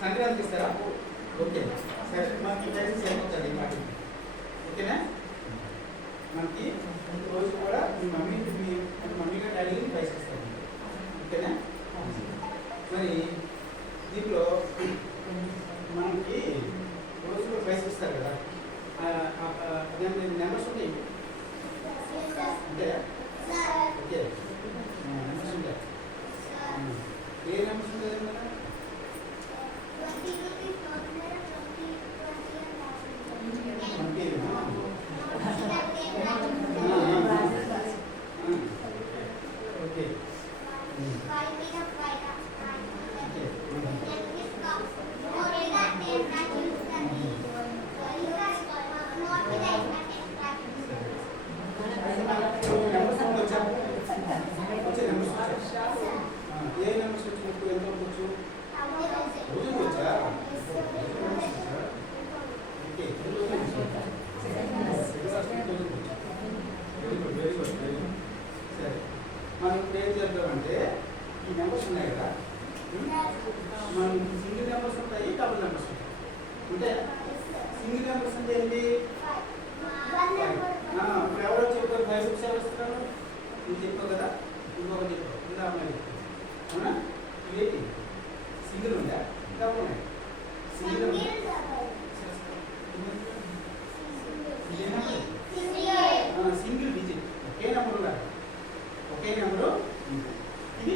సంక్రాంతికి ఇస్తారా? ఓకే సరే, మనకి ప్రైసెస్ ఏమవుతుంది మాట ఓకేనా? మనకి రోజు కూడా మీ మమ్మీగా డాడీకి ప్రైస్ ఇస్తాను ఓకేనా? మరి దీంట్లో మనకి రోజు ప్రైస్ ఇస్తారు కదా, నెంబర్స్ ఉంటాయి అంటే ఓకే నెంబర్స్ ఉంటాయి. ఏ నెంబర్స్ ఉంటుంది కదా? ఓకే ఏ నెంబర్స్ వచ్చినప్పుడు ఎంత ఉండొచ్చు? రోజు వచ్చా? ఓకే వెరీ గుడ్ సరే, మనం ఇప్పుడు ఏం చేద్దామంటే ఈ నెంబర్స్ ఉన్నాయి కదా, మనం సింగిల్ నెంబర్స్ ఉంటాయి, డబుల్ నెంబర్స్ ఉంటాయి. అంటే సింగిల్ నెంబర్స్ అంటే ఏంటి? ఇప్పుడు ఎవరో చెప్పారు 5 6 ఎవరు ఇస్తున్నారు? నువ్వు చెప్పావు కదా, ఇంకొకటి చెప్పావు, ఇంకా అమ్మాయి అవునా? ఇవేంటి సింగిల్ ఉందా డబుల్ ఉన్నాయి? సింగిల్ సింగిల్ డిజిట్ ఒకే నెంబర్ ఉండాలి, ఒకే నెంబరు. ఇది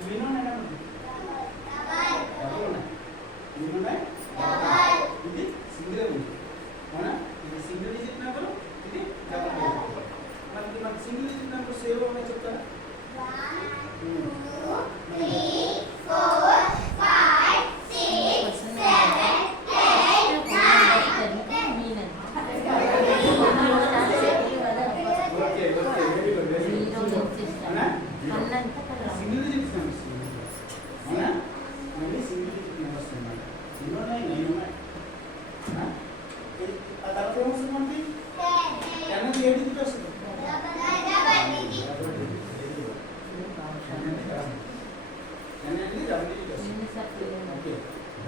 ఇవి ఉన్నాయి నెంబర్ డబుల్ ఉన్నాయి, ఇవి ఉన్నాయి ఇది సింగిల్ ఉంది అవునా? ఇది సింగిల్ డిజిట్ నెంబరు, ఇది డబుల్ నెంబర్. మనకి సింగిల్ డిజిట్ నెంబర్ సేవ్ ఉన్నాయి చెప్తారా? 1 2 3 4 5 6 7 8 9 okay okay very good very good అవునా? సింగిల్ డిజిట్ నెంబర్స్ అవునా? మళ్ళీ సింగిల్ డిజిట్ నెంబర్స్ అన్నమాట. ఇవి ఉన్నాయి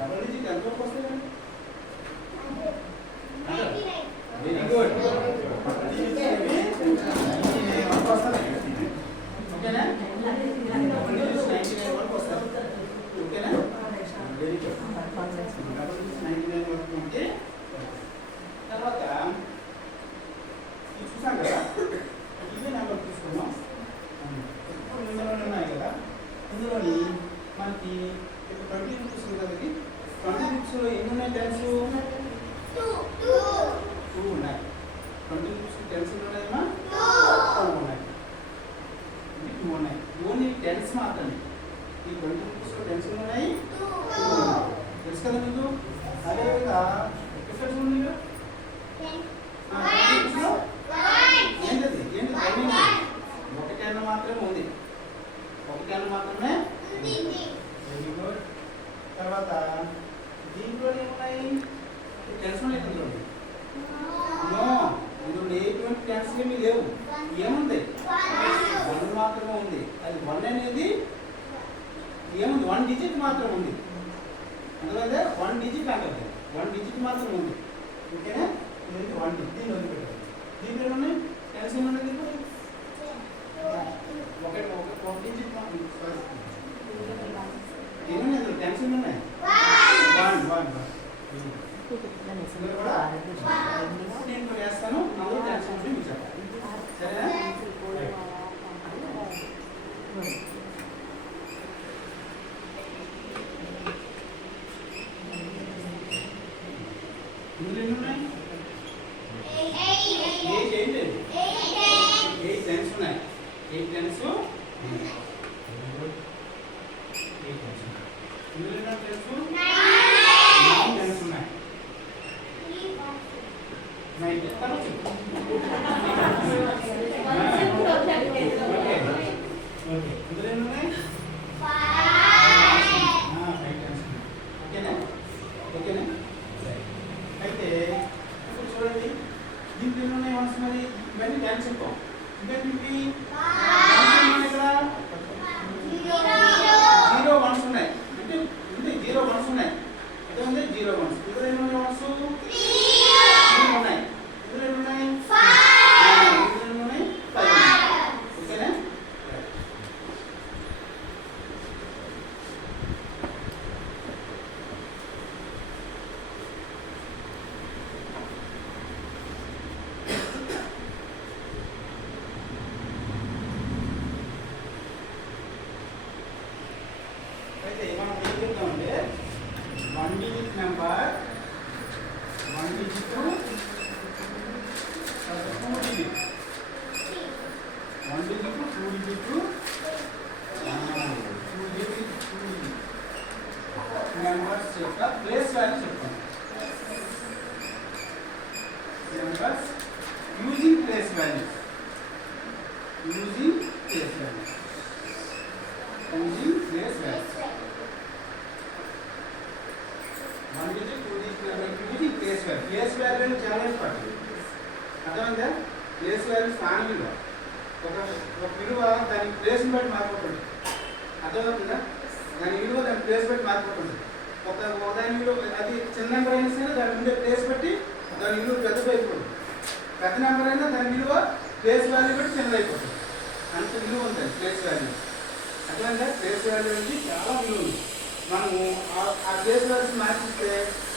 డబుల్ డిజిట్ ఎంత వరకు వస్తుంది? Very good. ఓకేనా? డబుల్ డిజిట్స్ 99 వరకు వస్తుంది. ఓకేనా? Very good. డబుల్ డిజిట్స్ 99 వరకు ఉంటే తర్వాత ఇది చూసాం కదా, ఇవే నెంబర్ తీసుకున్నాం. ఇప్పుడు ఇందులోనే ఉన్నాయి కదా, ఇందులోని మనకి 20 రూపీస్ ఉంది కదా, 20 రూపీస్లో ఎన్ని ఉన్నాయి టెన్స్? 2 ఉన్నాయి. 20 రూపీస్ టెన్స్ ఉన్నాయమ్మా? 2 ఉన్నాయి. ఇది 2 ఉన్నాయి. ఓన్లీ టెన్స్ మాత్రమే. ఈ 20 రూపీస్లో టెన్స్ ఉన్నాయి, 2 ఉన్నాయి. తెలుసు కదా మీకు? అదేవిధంగా ఇక్కడ చూడండి, ఒకటి అన్న మాత్రమే ఉంది. ఒకటి అన్న మాత్రమే. Very good. తర్వాత దీంట్లో ఏమున్నాయి? టెన్స్ ఉన్నాయి ఇందులో. నో, ఇందులో ఎటువంటి టెన్స్ ఏమీ లేవు. ఏముంది? 1 మాత్రమే ఉంది. అది 1 అనేది ఏముంది? 1 డిజిట్ మాత్రం ఉంది. అందువల్ల 1 డిజిట్ అంటుంది. 1 డిజిట్ మాత్రం ఉంది. ఓకేనా? ఇది 1 డిజిట్. దీన్ని వదిలిపెట్టాలి. దీంట్లో ఏమున్నాయి? టెన్స్ ఏమున్నాయి దీంట్లో? ఒక డిజిట్ ఏమన్నా టెన్షన్ ఉన్నాయి. 1 నేను కూడా వేస్తాను. అందులో టెన్షన్ ఉంటే మీకు చెప్పాలి. సరేనా? ఇందులో ఎన్ని ఉన్నాయి? 8 టెన్స్ ఉన్నాయి. 8 టెన్స్. ఇందులో ఎన్ని టెన్స్? 9 టెన్స్ ఉన్నాయి. 9 తర్వాత ఓకే. ఇందులో ఎన్ని ఉన్నాయి? 5 టెన్స్. ఓకేనా? ఓకేనా? అయితే ఇప్పుడు చూడండి, దీంట్లో ఎన్ని ఉన్నాయి వన్స్? మరి ఇవన్నీ టెన్స్ చెప్పాం. ఇవన్నీ ఇక్కడ 0 వన్స్ ఉన్నాయి. అంటే 0 వన్స్ ఉన్నాయి. అదే ఉంది 0 వన్స్. ఇందులో ఎన్ని ఉన్నాయి వన్స్? 3 ఉన్నాయి. ఇందులో ఎన్ని ఉన్నాయి? 5. ఇందులో ఎన్ని ఉన్నాయి? 5. ఓకేనా? అయితే మనం ఏం చెప్తామంటే 1 digit number, 1 digit, 2 digit, 1 digit, 2 digit, 2 digit numbers యొక్క ప్లేస్ వాల్యూ చెప్తాం. Numbers using place values. Using place values. Using place values. 1 digit, 2 digit number using place value. Place value చాలా ఇంపార్టెంట్. అర్థమైందా? ప్లేస్ వాల్యూ స్థాన విలువ. ఒక విలువ దాని ప్లేస్ని బట్టి మారిపోతుంది. అర్థమవుతుందా? దాని విలువ దాని ప్లేస్ బట్టి మారిపోతుంది. దాని విలువ అది చిన్న నెంబర్ అయినా సరే దాని ఉండే ప్లేస్ బట్టి దాని విలువ పెద్దది అయిపోతుంది. పెద్ద నెంబర్ అయినా దాని విలువ ప్లేస్ వాల్యూ బట్టి చిన్నది అయిపోతుంది. అంత విలువ ఉంటుంది ప్లేస్ వాల్యూ. అర్థమైందా? ప్లేస్ వాల్యూ నుంచి చాలా విలువ ఉంది. మనము ఆ ప్లేస్ వాల్యూస్ మార్చిస్తే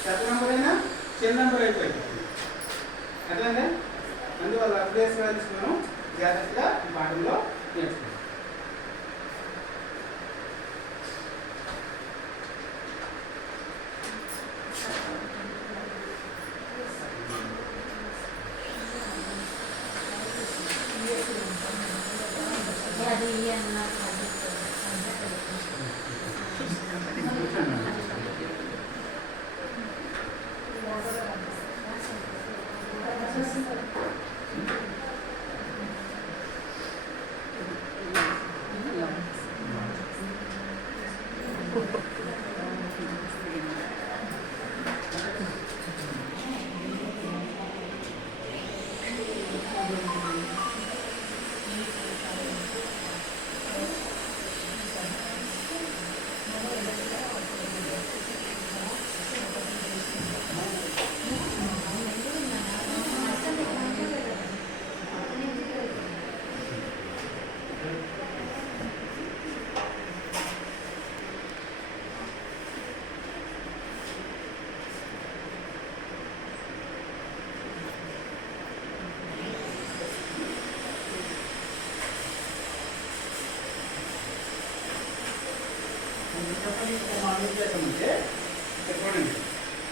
పెద్ద నెంబర్ అయినా చిన్న నెంబర్ అయిపోయింది. అర్థమైందా? అందువల్ల ప్లేస్ వాల్యూస్ మనం జాగ్రత్తగా ఈ పాఠంలో నేర్చుకుంటాం.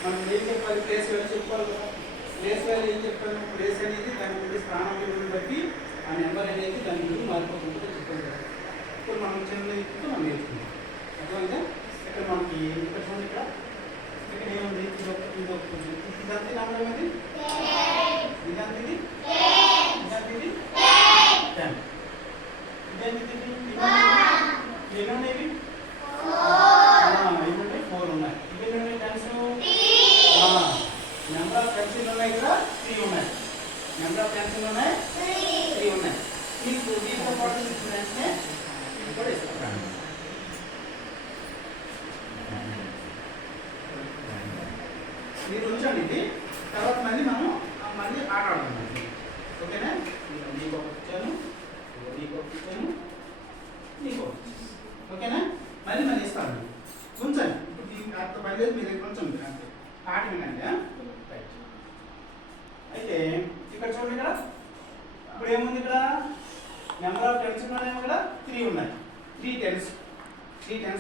మనం ఏం చెప్పాలి? ప్లేస్ వాల్యూ చెప్పుకోవాలి కదా. ప్లేస్ వాల్యూ ఏం చెప్పాను? ప్లేస్ అనేది దాని నుండి స్థానం విలువను బట్టి ఆ నెంబర్ అనేది దాని విలువ మారిపోతుందో చెప్పాలి కదా. ఇప్పుడు మనం చిన్న ఇప్పుడు మనం నేర్చుకుంటాం. అర్థమైందా? ఇక్కడ మనకి ఇక్కడ చూడండి, ఇక్కడ ఏముంది? ఇదంతా నెంబర్ ఏమిటి? ఇదంతా ఇది ఇదంతా ఇది 10. ఇదేంటి? ఎన్ని ఉన్నాయి? ఇవి 4 ఉన్నాయి. ఇవి ఎన్ని టెన్స్? నెంబర్ ఆఫ్ టెన్స్ ఉన్నాయి కదా, 3 ఉన్నాయి. నెంబర్ ఆఫ్ టెన్స్ ఉన్నాయి, 3 ఉన్నాయి. మీకు దీంతో పాటు వెంటనే ఇది కూడా ఇస్తాను. మీరు ఉంచండి ఇది. తర్వాత మళ్ళీ మనం మళ్ళీ ఆట ఆడుకుంటాం. ఓకేనా? నీకు ఒకటి ఇచ్చాను, నీకు ఒకటి ఇచ్చాను, నీకు ఒకటి. ఓకేనా? మళ్ళీ మళ్ళీ ఇస్తాను. ఉంచండి. ఇప్పుడు అంత పని లేదు, మీరు ఉంచండి అంతే. ఆట వినండి. రైట్. అయితే ఇక్కడ చూడండి, ఇక్కడ ఇప్పుడు ఏముంది? ఇక్కడ నెంబర్ ఆఫ్ టెన్స్ ఉన్నాయి కదా, 3 ఉన్నాయి. 3 టెన్స్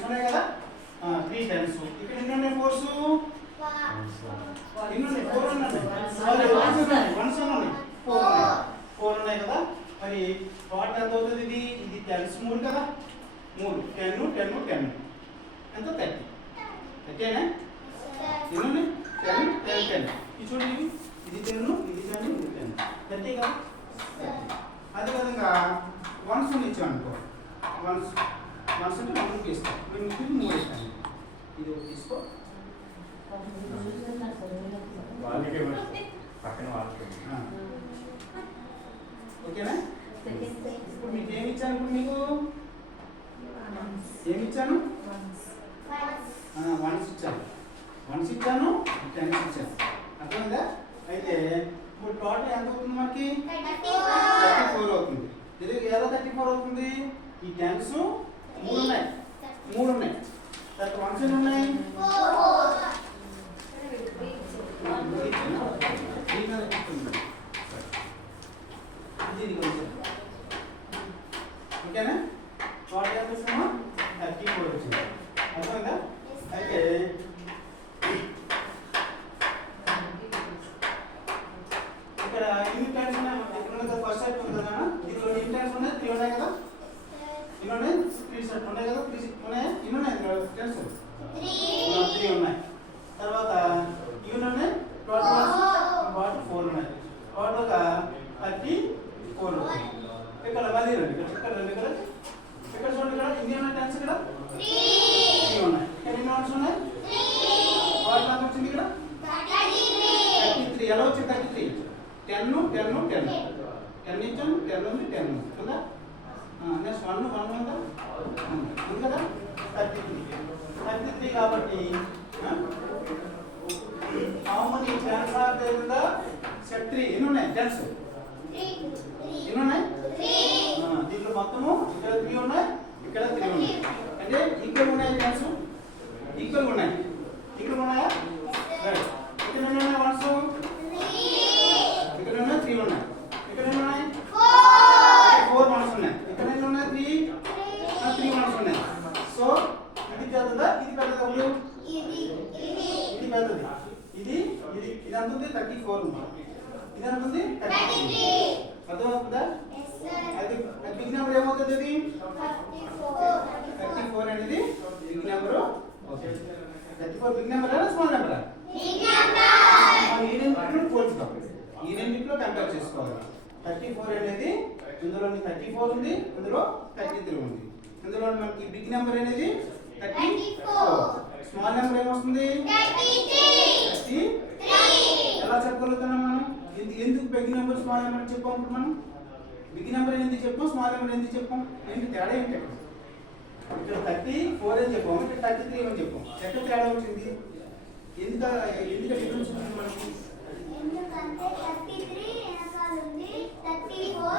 ఉన్నాయి కదా, 3 టెన్స్. ఇక్కడ ఎన్ని ఉన్నాయి? 4 ఉన్నాయి. 4 ఉన్నాయి. ఫోర్ ఉన్నాయి కదా. మరి వాట్ ఎంత అవుతుంది? ఇది టెన్స్ 3 కదా, 3 10 ఎంత? 30. ఓకేనా? ఎన్ని? 10. ఇది చూడండి, ఇది 10, ఇది 10, ఇది 10. 30 కదా. అదేవిధంగా వన్స్ ఇచ్చామనుకో, వన్స్ అంటే 1 ఇస్తాం. మేము 3 ఇస్తాను. ఇది ఒకటి తీసుకో. ఓకేనా? ఇప్పుడు మీకు ఏమి ఇచ్చాను? ఇప్పుడు మీకు ఏమి ఇచ్చాను? వన్స్ ఇచ్చాను, 10 ఇచ్చాను. అర్థమైందా? అయితే ఇప్పుడు టోటల్ ఎంత అవుతుంది? మనకి 34 అవుతుంది. ఇది ఎలా 34 అవుతుంది? ఈ టెన్స్ 3 ఉన్నాయి. తర్వాత వన్స్ ఎన్ని ఉన్నాయి? 4. ఓకేనా? టోటల్ ఎంత వస్తుందో 34 వచ్చింది. అర్థమైందా? అయితే ఇక్కడ ఎన్ని టైమ్స్ ఉన్నాయి? ఇక్కడ ఫస్ట్ టైప్ ఉంది కదా, దీనిలో ఎన్ని టైమ్స్ ఉన్నాయి? 3 ఉన్నాయి కదా. ఎన్ని ఉన్నాయి? 3 సెట్ ఉన్నాయి కదా. 3 ఉన్నాయి. ఎన్ని ఉన్నాయి? టెన్స్ 3 ఉన్నాయి. తర్వాత ఇవి ఉన్నాయి. టోటల్ 4 ఉన్నాయి. టోటల్గా 34. ఇక్కడ మళ్ళీ రండి, ఇక్కడ రండి. ఇక్కడ చూడండి, ఇక్కడ ఎన్ని ఉన్నాయి టెన్స్? ఇక్కడ 3 ఉన్నాయి. ఇక్కడ ఎన్ని వన్స్ ఉన్నాయి? వాట్ ఎంత వచ్చింది? ఇక్కడ 33. ఎలా వచ్చింది? 33. 10 ఇచ్చాను, 10 ఉంది, 10 ఉంది కదా. నెక్స్ట్ 1 ఉందా? ఉంది కదా. 33 కాబట్టి how many tens are there in the set 3? ఎన్ని ఉన్నాయి టెన్స్? ఎన్ని ఉన్నాయి? దీంట్లో మొత్తము ఇక్కడ 3 ఉన్నాయి, ఇక్కడ 3 ఉన్నాయి. అంటే ఈక్వల్ ఉన్నాయి టెన్స్, ఈక్వల్ ఉన్నాయా? ఇక్కడ ఎన్ని ఉన్నాయి వన్స్? ఇక్కడ 3 ఉన్నాయి. ఇక్కడ ఎన్ని ఉన్నాయి? 4 వన్స్ ఉన్నాయి. ఇక్కడ ఎన్ని ఉన్నాయి? 3 వన్స్ ఉన్నాయి. సో ఇది పెద్దదా, ఇది పెద్దదా? ఇది పెద్దది. ఇది ఎంత ఉంది? 34 ఉంది. ఇది ఎంత ఉంది? 33. అర్థమవుతుందా? అది బిగ్ నెంబర్ ఏమవుతుంది? అది 34 అనేది big number. Okay, 34 big number small number? ఈ రెండింటిలో పోల్చుతాం, ఈ రెండింటిలో కంపేర్ చేసుకోవాలి. 34 అనేది ఇందులో 34 ఉంది, ఇందులో 33 ఉంది. ఇందులో మనకి బిగ్ నెంబర్ అనేది 34. స్మాల్ నెంబర్ ఏమొస్తుంది? 33. ఎలా చెప్పగలుగుతున్నాం మనం? ఎందుకు బిగ్ నెంబర్ స్మాల్ నెంబర్ చెప్పాం? మనం బిగ్ నెంబర్ ఎందుకు చెప్పాం, స్మాల్ నెంబర్ ఎందుకు చెప్పాం? ఏంటి తేడా ఏంటి? ఇక్కడ 34 అని చెప్పాం, ఇక్కడ 33 అని చెప్పాం. ఎక్కడ తేడా వచ్చింది? ఎందుకు డిఫరెన్స్ ఉంది మనకి? ఎందుకంటే 33 వెనకాల ఉంది, 34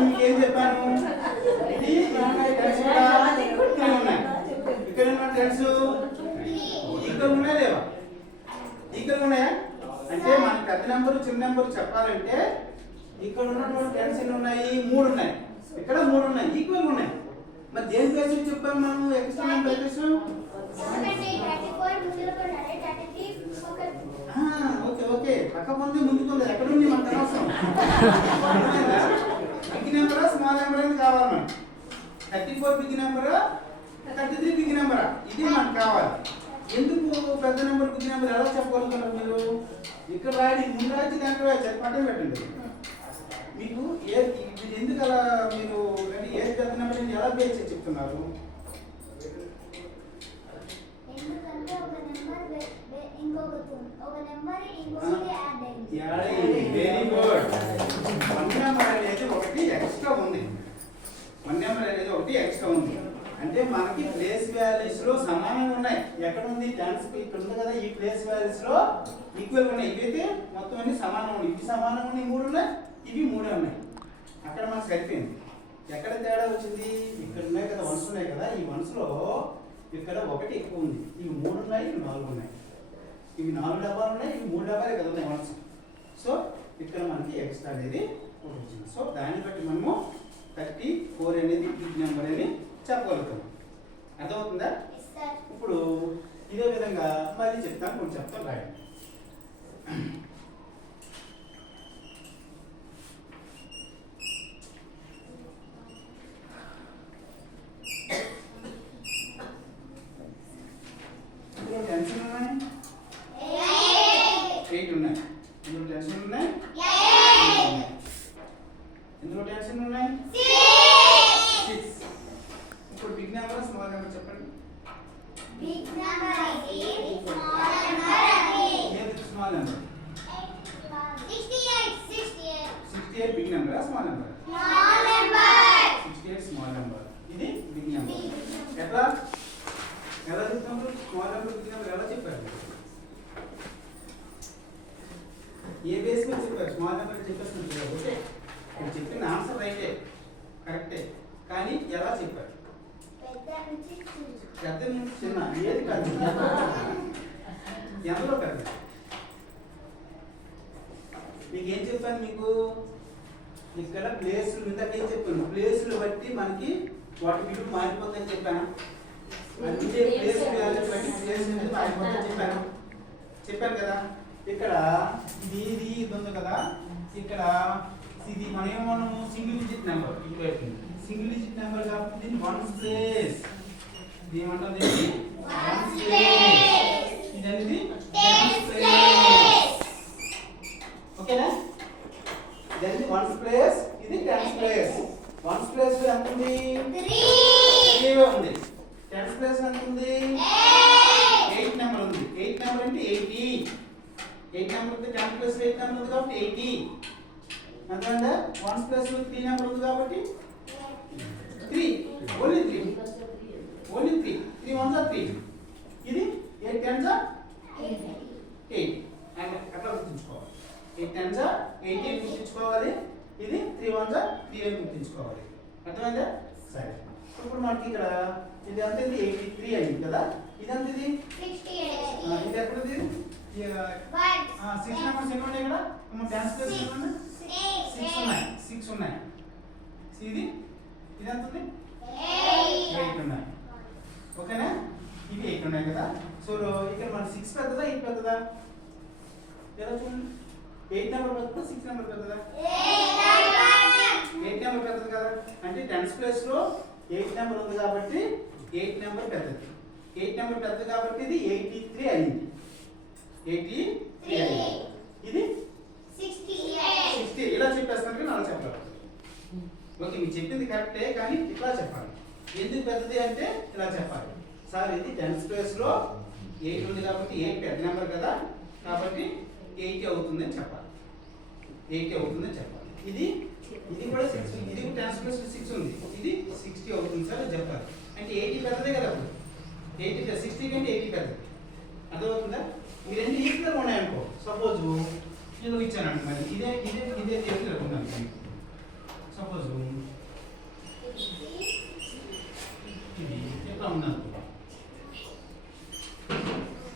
మీకేం చెప్పాను? ఇది ఇక్కడ టెన్స్ ఈక్వల్ ఉన్నాయా లేవా? ఈక్వల్ ఉన్నాయా? అంటే మన పెద్ద నెంబర్ చిన్న నెంబర్ చెప్పాలంటే ఇక్కడ ఉన్నటువంటి టెన్స్ ఎన్ని ఉన్నాయి? 3 ఉన్నాయి. ఇక్కడ 3 ఉన్నాయి, ఈక్వల్ ఉన్నాయి. మరి దేని బేస్ చెప్పాము మనం? Extra number base. Okay okay, పక్క పొంది ముందుకోలేదు, ఎక్కడ ఉంది మనకు అనవసరం. బిగ్ నెంబరా స్మాల్ నెంబర్ అని కావాలి మనకి. 34 బిగ్ నెంబరా 33 బిగ్ నెంబరా, ఇది మనకు కావాలి. ఎందుకు పెద్ద నెంబర్ బిగ్ నెంబర్ ఎలా చెప్పగలుగుతున్నారు మీరు? ఇక్కడ రాయడి, ముందు రాసి దాంట్లో పక్కన పెట్టండి. మీకు ఎందుకు అలా మీరు ఏది పెద్ద నెంబర్ ఎలా బేస్ చేసి చెప్తున్నారు? Very good. 1 నెంబర్ అనేది ఒకటి ఎక్స్ట్రా ఉంది. 1 నెంబర్ అనేది ఒకటి ఎక్స్ట్రా ఉంది అంటే మనకి ప్లేస్ వాల్యూస్ లో సమానంగా ఉన్నాయి. ఎక్కడ ఉంది? టెన్స్ ఇక్కడ ఉంది కదా, ఈ ప్లేస్ వాల్యూస్ లో ఈక్వల్ ఉన్నాయి. ఇవైతే మొత్తం అన్ని సమానంగా ఉన్నాయి. ఇవి సమానంగా ఉన్నాయి, 3 ఉన్నాయి, ఇవి 3 ఉన్నాయి. అక్కడ మనకు సరిపోయింది. ఎక్కడ తేడా వచ్చింది? ఇక్కడ ఉన్నాయి కదా, 1s ఉన్నాయి కదా, ఈ 1s లో ఇక్కడ ఒకటి ఎక్కువ ఉంది. ఇవి 3 ఉన్నాయి, ఇవి 4 ఉన్నాయి. ఇవి 4 డబ్బాలు ఉన్నాయి, ఇవి 3 డబ్బాలే కదా ఉన్నాయి 1s. సో ఇక్కడ మనకి ఎక్స్ట్రా అనేది ఒకటి వచ్చింది. సో దాన్ని బట్టి మనము 34 అనేది బిగ్ నెంబర్ అని చెప్పగలుగుతాం. అర్థమవుతుందా? ఇప్పుడు ఇదే విధంగా మళ్ళీ చెప్తాను, కొంచెం చెప్తాను రాయండి. ఇందులో టెన్షన్ ఉన్నాయి, 8 ఉన్నాయి. ఇందులో టెన్షన్ ఉన్నాయి, ఇందులో టెన్షన్ ఉన్నాయి, 6. ఇప్పుడు బిగ్ నెంబర్ స్మాల్ నెంబర్ చెప్పండి. బిగ్ నెంబర్ ఇది స్మాల్ నెంబర్ అది ఏది small number? 68 big number small number? Small number. 68 small number, ఇది బిగ్ నెంబర్. ఎట్లా ఎలా చెప్తాము? స్మాల్ నెంబర్ బిగ్ నెంబర్ ఎలా చెప్పారు? ఏ బేస్ మీద చెప్పారు? స్మాల్ నెంబర్ చెప్పేస్తున్నారు. ఓకే, నేను చెప్పిన ఆన్సర్ రైటే, కరెక్టే, కానీ ఎలా చెప్పారు? పెద్ద నుంచి చిన్న, ఏది కాదు, ఎంతలో పెద్ద? మీకు ఏం చెప్పాను? మీకు ఇక్కడ ప్లేసులు, ఇంతకు ఏం చెప్పాను? ప్లేసులు బట్టి మనకి వాటి విలువ మారిపోతుందని చెప్పాను. అంటే ప్లేస్ బట్టి ప్లేస్ అనేది మారిపోతుందని చెప్పాను కదా. ఇక్కడ ఇది ఉంది కదా, ఇక్కడ ఇది మనం ఏమన్నాము? Single digit number. ఇటువైపు సింగిల్ డిజిట్ నెంబర్ కాబట్టి దీన్ని 1s ప్లేస్. ఇది ఏమంటారు? దీన్ని 1s ప్లేస్. ఇది అనేది 10s ప్లేస్. ఓకేనా? ఇది 1s ప్లేస్, ఇది 10s ప్లేస్. 1s ప్లేస్ లో ఎంత ఉంది? 3 ఉంది. 10s ప్లేస్ ఎంత ఉంది? 8 నెంబర్ ఉంది. 8 నెంబర్ అంటే 80. 8 నెంబర్ ఉంది, 10 ప్లేస్ 8 నెంబర్ ఉంది కాబట్టి 80. అంతేనా? 1s ప్లేస్ 3 నెంబర్ ఉంది కాబట్టి 3. ఓన్లీ 3. ఓన్లీ 3. 3 1s are 3. ఇది 8 10s are 8. అట్లా గుర్తుంచుకోవాలి. 8 10s are 8 గుర్తుంచుకోవాలి. ఇది 3 1s are 3 అని గుర్తుంచుకోవాలి. అర్థమైందా? సరే, ఇప్పుడు మనకి ఇక్కడ ఇది అంత 83 అయింది కదా. ఇది అంత 68. ఇది ఎక్కడది? 6 నెంబర్స్ ఎన్ని ఉన్నాయి ఇక్కడ? 10s ప్లస్ ఎన్ని ఉన్నాయి? 6 ఉన్నాయి. 6 ఉన్నాయి. ఇది ఎంత ఉంది? 8 ఉన్నాయి. ఓకేనా? ఇవి 8 ఉన్నాయి కదా. సో ఇక్కడ మన 6 పెద్దదా 8 పెద్దదా? ఎలా చూడండి? 8 నెంబర్ పెద్దదా 6 నెంబర్ పెద్దదా? 8 నెంబర్ పెద్దది కదా. అంటే 10s ప్లేస్ లో 8 నెంబర్ ఉంది కాబట్టి 8 నెంబర్ పెద్దది. 8 నెంబర్ పెద్దది కాబట్టి ఇది 83 అయింది. 83 అయింది. ఇది 60. ఇలా చెప్పేస్తాను కానీ అలా చెప్పాలి. ఓకే, మీరు చెప్పింది కరెక్టే, కానీ ఇట్లా చెప్పాలి. ఎందుకు పెద్దది అంటే ఇలా చెప్పాలి. సార్ ఇది 10s ప్లేస్ లో 8 ఉంది కాబట్టి 8 పెద్ద నెంబర్ కదా, కాబట్టి 80 అవుతుందని చెప్పాలి. 80 అవుతుందని చెప్పాలి. ఇది కూడా 6, ఇది 10s ప్లస్ 6 ఉంది, ఇది 60 అవుతుంది సార్ అని చెప్పాలి. అంటే 80 పెద్దదే కదా. అప్పుడు 80 60 కంటే 80 పెద్దది. అర్థమవుతుందా? ఈ రెండు ఈక్వల్ ఉన్నాయనుకో, సపోజ్ ఇది ఇచ్చానండి, మరి ఇదే ఇదే ఇదే తీసుకున్నాను. సపోజ్ ఇది ఎట్లా ఉన్నాను,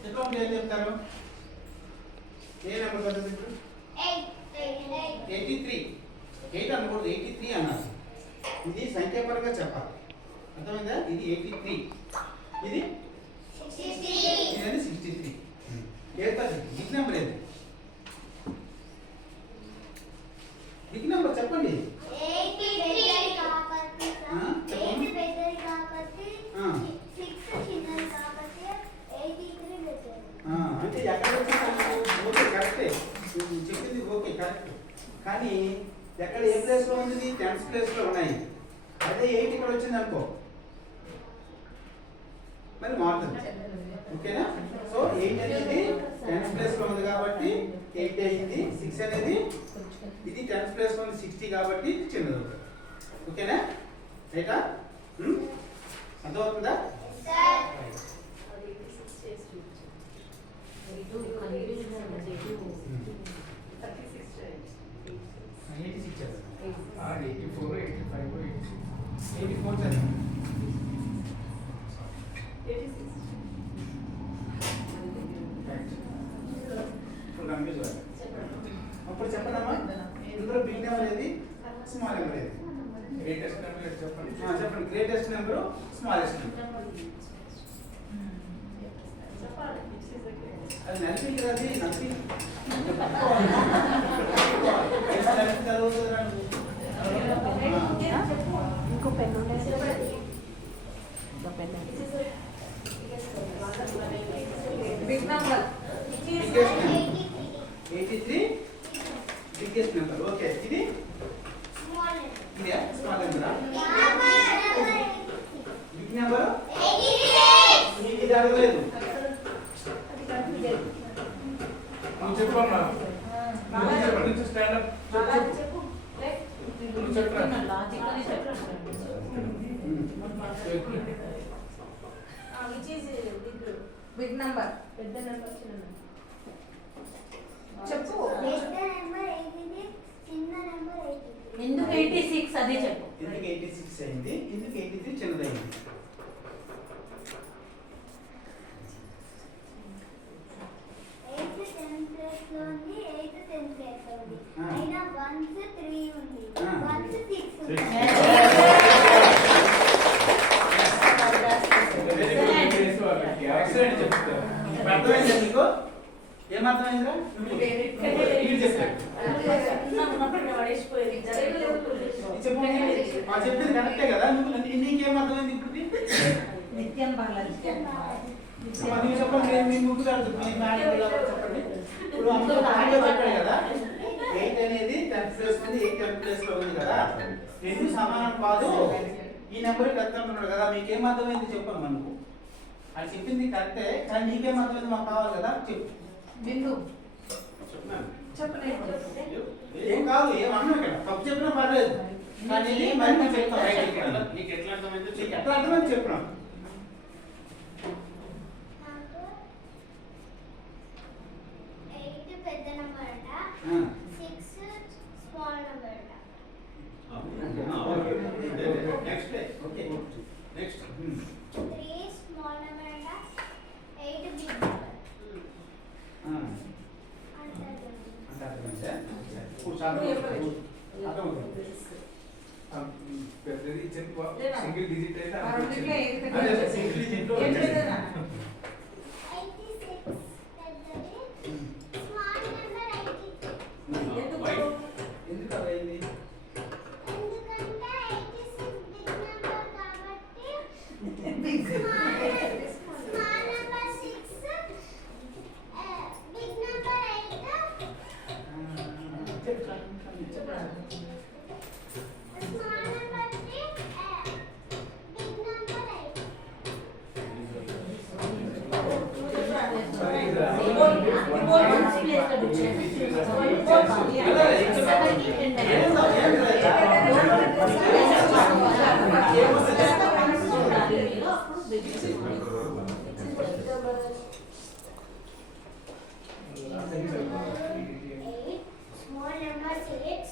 ఎట్లా ఉంటే ఏం చెప్తారు? ఏ నెంబర్ పెద్దది? 83. 8 అనకూడదు, 83 అన్నారు. ఇది సంఖ్యాపరంగా చెప్పాలి. అర్థమైందా? ఇది 83, ఇది 63. ఏది బిగ్ నెంబర్ ఏది? బిగ్ నెంబర్ చెప్పండి. అంటే ఎక్కడ ఓకే కరెక్టే, చెప్పింది ఓకే కరెక్ట్. కానీ ఎక్కడ ఏ ప్లేస్లో ఉంది? 10th ప్లేస్లో ఉన్నాయి. అదే 8 ఇక్కడ వచ్చింది అనుకో, మరి మారుతుంది. ఓకేనా? సో 8 అనేది 10th ప్లేస్లో ఉంది కాబట్టి 8 అయింది. 6 అనేది ఇది 10th ప్లేస్లో ఉంది 60 కాబట్టి ఇది చిన్నది అవుతుంది. ఓకేనా? రైటా? అర్థమవుతుందా? 84 అప్పుడు చెప్పండమ్మా, ఇందులో బిగ్ నెంబర్ ఏది, స్మాల్ నెంబర్ ఏది? గ్రేటెస్ట్ నెంబర్ చెప్పండి. చెప్పండి. Greatest number, smallest number. అది నలిపి అది నలిపి ఇంకో pen big number 83 biggest number. Okay, ఇది ఇదే స్మాల్ నెంబరా? బిగ్ నెంబర్ ఇది అడగలేదు. నువ్వు చెప్పమ్మా. నుంచి స్టాండ్ అప్ చెప్పు. నువ్వు చెప్పరా. బిగ్ నంబర్ పెద్ద నెంబర్ చిన్న నెంబర్ చెప్పు. ఎందుకు 86 అదే చెప్పు. ఎందుకు 86 అయింది? ఎందుకు 83 చిన్నదైంది? ఎక్సలెంట్ చెప్తారు. అర్థమైందా మీకు? ఏమర్థమైందిరా? చెప్పింది కరెక్టే కదా? నీకేం అర్థమైంది ఇప్పుడు? నిత్యం బాలాజీ నువ్వు చెప్పండి. మీ ముగ్గురు చెప్పండి. ఇప్పుడు అందులో చెప్పాడు కదా, 8 అనేది 10th ప్లేస్ ఉంది, 8 10th ప్లేస్ లో ఉంది కదా, రెండు సమానం కాదు, ఈ నెంబర్ పెద్ద అంటున్నాడు కదా. మీకేం అర్థమైంది చెప్పండి. మనకు అది చెప్పింది కరెక్టే, కానీ నీకేం అర్థమైంది మాకు కావాలి కదా, చెప్పు. బిందు చెప్తున్నాను. చెప్పలేదు. ఏం కాదు, ఏం అన్నా ఇక్కడ తప్పు చెప్పినా పర్లేదు, కానీ మరి నేను చెప్తాను. నీకు ఎట్లా అర్థమైందో నీకు ఎట్లా అర్థమైంది చెప్పినా. పెద్ద నెంబర్ అంట, 6 స్మాల్ నెంబర్ అంట. Next okay next 3 small number అంట, 8 బిగ్ నెంబర్. పెద్దది సింగిల్ డిజిట్ అయితే సింగిల్ డిజిట్ లో 86 పెద్దది, స్మాల్ నెంబర్ 83. ఎందుకు అయింది? ఎందుకంటే 86 బిగ్ నెంబర్ కాబట్టి small number 6, big number 8. Small number 3, big number 8. Small number 6.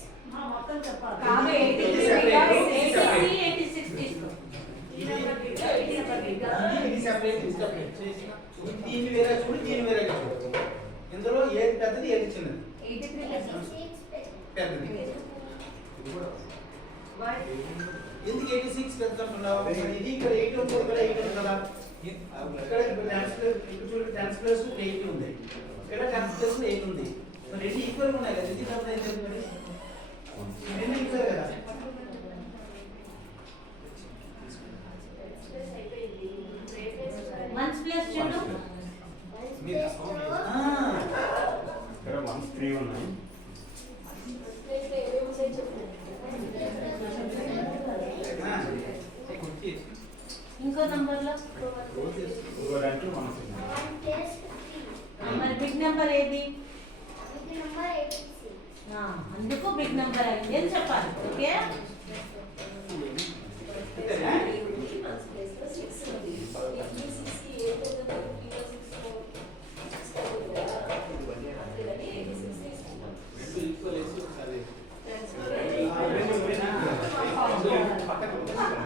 మొత్తం చెప్పాలి. కాదు, 86 తీసుకో. ఇది సెపరేట్ దీన్ని వేరే చూడు, దీన్ని వేరే చూడు. ఇందులో ఏది పెద్దది ఏది చిన్నది? 86 పెద్దది. ఎందుకు 86 పెద్ద అంటున్నావు. మరి ఇది ఇక్కడ 8 ఉంది, ఇక్కడ 8 ఉంది కదా. ఇక్కడ టెన్స్ ప్లస్ ఇక్కడ చూడండి, టెన్స్ ప్లస్ 8 ఉంది, ఇక్కడ టెన్స్ ప్లస్ 8 ఉంది. మరి రెండు ఈక్వల్ ఉన్నాయి కదా, ఇది డబుల్ అయితే మరి రెండు ఈక్వల్ కదా. వన్స్ ప్లస్ చూడు. ఇక్కడ 1 3 ఉన్నాయి. ఇంకో నంబర్లో ఇంకో దాంట్లో 1 మరి బిగ్ నెంబర్ ఏది? నెంబర్ 86. అందుకు బిగ్ నెంబర్ అయింది అని చెప్పాలి. ఓకే,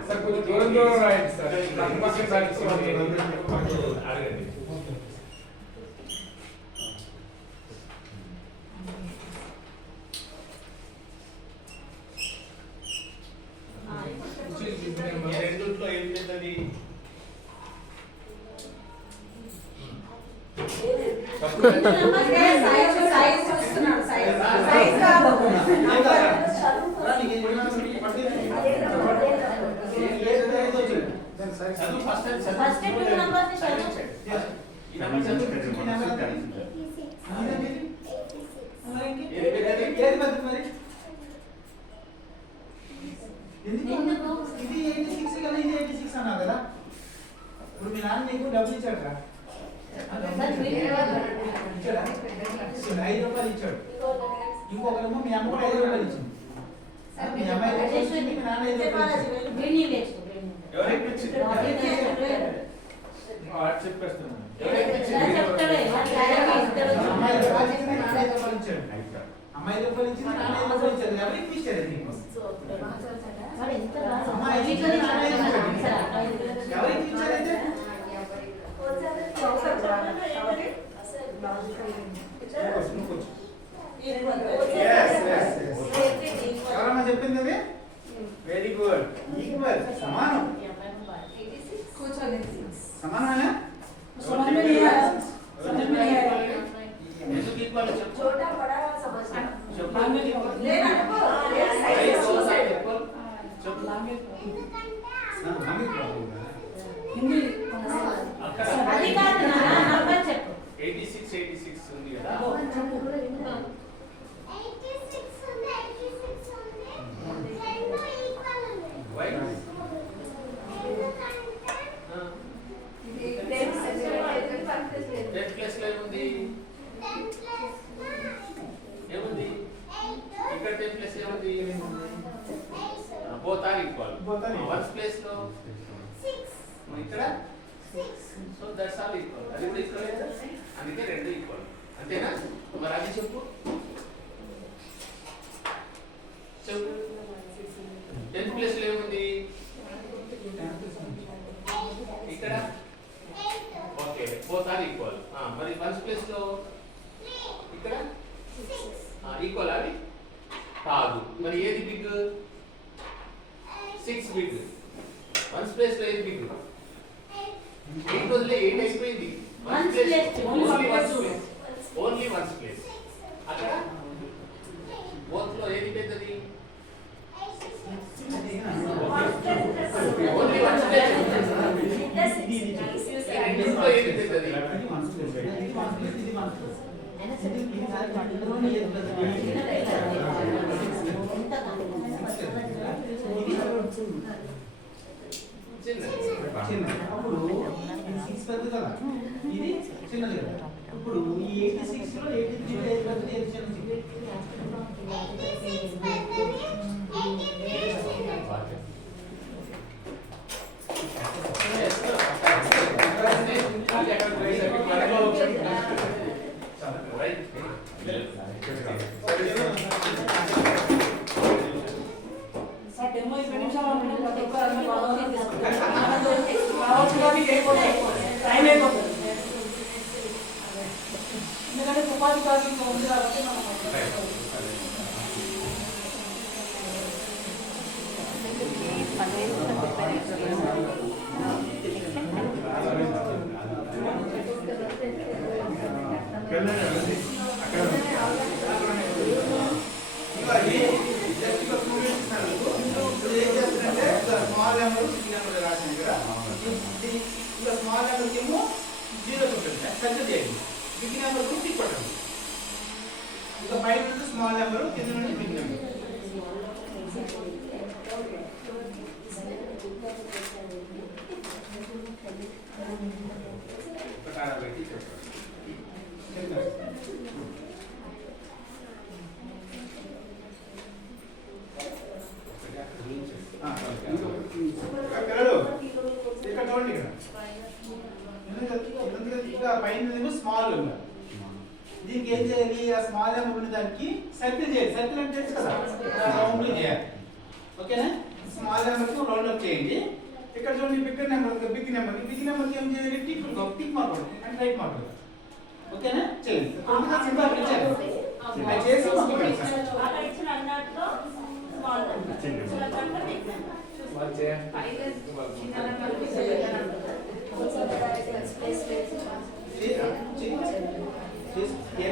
సార్ కొంచెం దూరం దూరం రాయండి సార్. పక్క పక్కన సాగించండి. అడగండి. ఈ రెండిట్లో ఏం చేద్దాది? ఫస్ట్ టూ నంబర్స్ చదువు. ఈ నెంబర్ చదువు. 86. ఏది పెద్ద మరి? ఎందుకు? ఇది 86 కదా, ఇది 86 అన్నావు కదా. ఇప్పుడు మీ నాన్న నీకు డబ్బులు ఇచ్చాడు రా. ఇచ్చాడా? 5 రూపాయలు ఇచ్చాడు. ఇంకొకరేమో మీ అమ్మ కూడా 5 రూపాయలు ఇచ్చింది. మీ అమ్మాయి కూడా ఇచ్చింది, మీ నాన్న 5 రూపాయలు ఇచ్చింది. గ్రీన్ లేచు. ఎవరైతే ఇచ్చింది? చెప్పేస్తున్నాను. ఎవరైతే ఇచ్చింది? చెప్తాడే అమ్మాయి రూపాయలు ఇచ్చింది, నాన్న 5 రూపాయలు ఇచ్చాడు. అమ్మాయి రూపాయలు ఇచ్చింది, నాన్న 5 రూపాయలు ఇచ్చాడు. ఎవరికి ఇచ్చాడు నీకు? ఎవరికి ఇచ్చారైతే? ఎవరమ్మా చెప్పింది అది? Very good. ఈక్వల్, సమానం. సమానమేనా? ఎందుకు ఈక్వల్ చెప్పు. అది కాదు నాన్న, నంబర్ చెప్పు. 86 ఉంది కదా. 86 ఉంది, 86 ఉంది. రెండు ఈక్వల్ ఉంది. Why? టెన్ ప్లస్ లో ఏముంది? 10 ప్లస్ ఏముంది 8. ఇక్కడ? 10 ప్లస్ ఏముంది? 8. Both are equal. Both are equal. Ones place లో 6. ఇక్కడ 6. So that's all equal. అది కూడా ఈక్వల్ అయితే అందుకే రెండు ఈక్వల్. అంతేనా? మరి అది చెప్పు. చెప్పు. 10 ప్లస్ లో ఏముంది? ఇక్కడ 8. Okay, both are equal. మరి వన్స్ ప్లేస్ లో 3. ఇక్కడ 6. ఈక్వల్ అది కాదు. మరి ఏది బిగ్? 6 బిగ్. వన్స్ ప్లేస్ లో ఏది బిగ్? 8 వదిలే 8 అయిపోయింది. Ones place, only only once one place. Only ones place. అక్కడ బోత్ లో ఏది పెద్దది? Only ones place. రెండింటిలో ఏది పెద్దది? చిన్నది. అప్పుడు 6 పెద్దది కదా, ఇది చిన్నది కదా. ఇప్పుడు ఈ 86 లో 83 ఏది పెద్దది, ఏది చిన్నది? 86 పెద్దది, 83 చిన్నది. ఎందుకంటే ఉపాధి కార్మికులు ఉంది కాబట్టి మనం ఇవన్నీ జస్ట్ ఇక స్టూడెంట్స్ ఇస్తున్నారు ఇప్పుడు ఏం చేస్తారంటే స్మాల్ నెంబర్ బిగ్ నెంబర్ రాశాను కదా ఇక స్మాల్ నెంబర్కి ఏమో 0 కొట్టండి సర్కిల్ చేయండి బిగ్ నెంబర్ కు టిక్ కొట్టండి ఇక పైన నుండి స్మాల్ నెంబర్ కింద నుండి బిగ్ నెంబర్ ప్రకారం పెట్టి చెప్పండి పిల్లలు ఇక్కడ చూడండి ఇక్కడ పైన స్మాల్ దీనికి ఏం చేయాలి ఆ స్మాల్ నెంబర్ ఉన్న దానికి సర్కిల్ చేయాలి సర్కిల్ అంటే తెలుసు కదా రౌండ్ చేయాలి ఓకేనా స్మాల్ నెంబర్ కు రౌండ్ అప్ చేయండి ఇక్కడ చూడండి బిగ్ నెంబర్ ఏం చేయాలి టిక్ మార్క్ అంటే రైట్ మార్క్ ఓకేనా చేయండి సింబల్ ఇచ్చారు అది చేసి అక్కడ ఇచ్చిన అన్నట్లో స్మాల్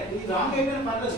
ఇది రాంగ్ అయిపోయిన పర్లేదు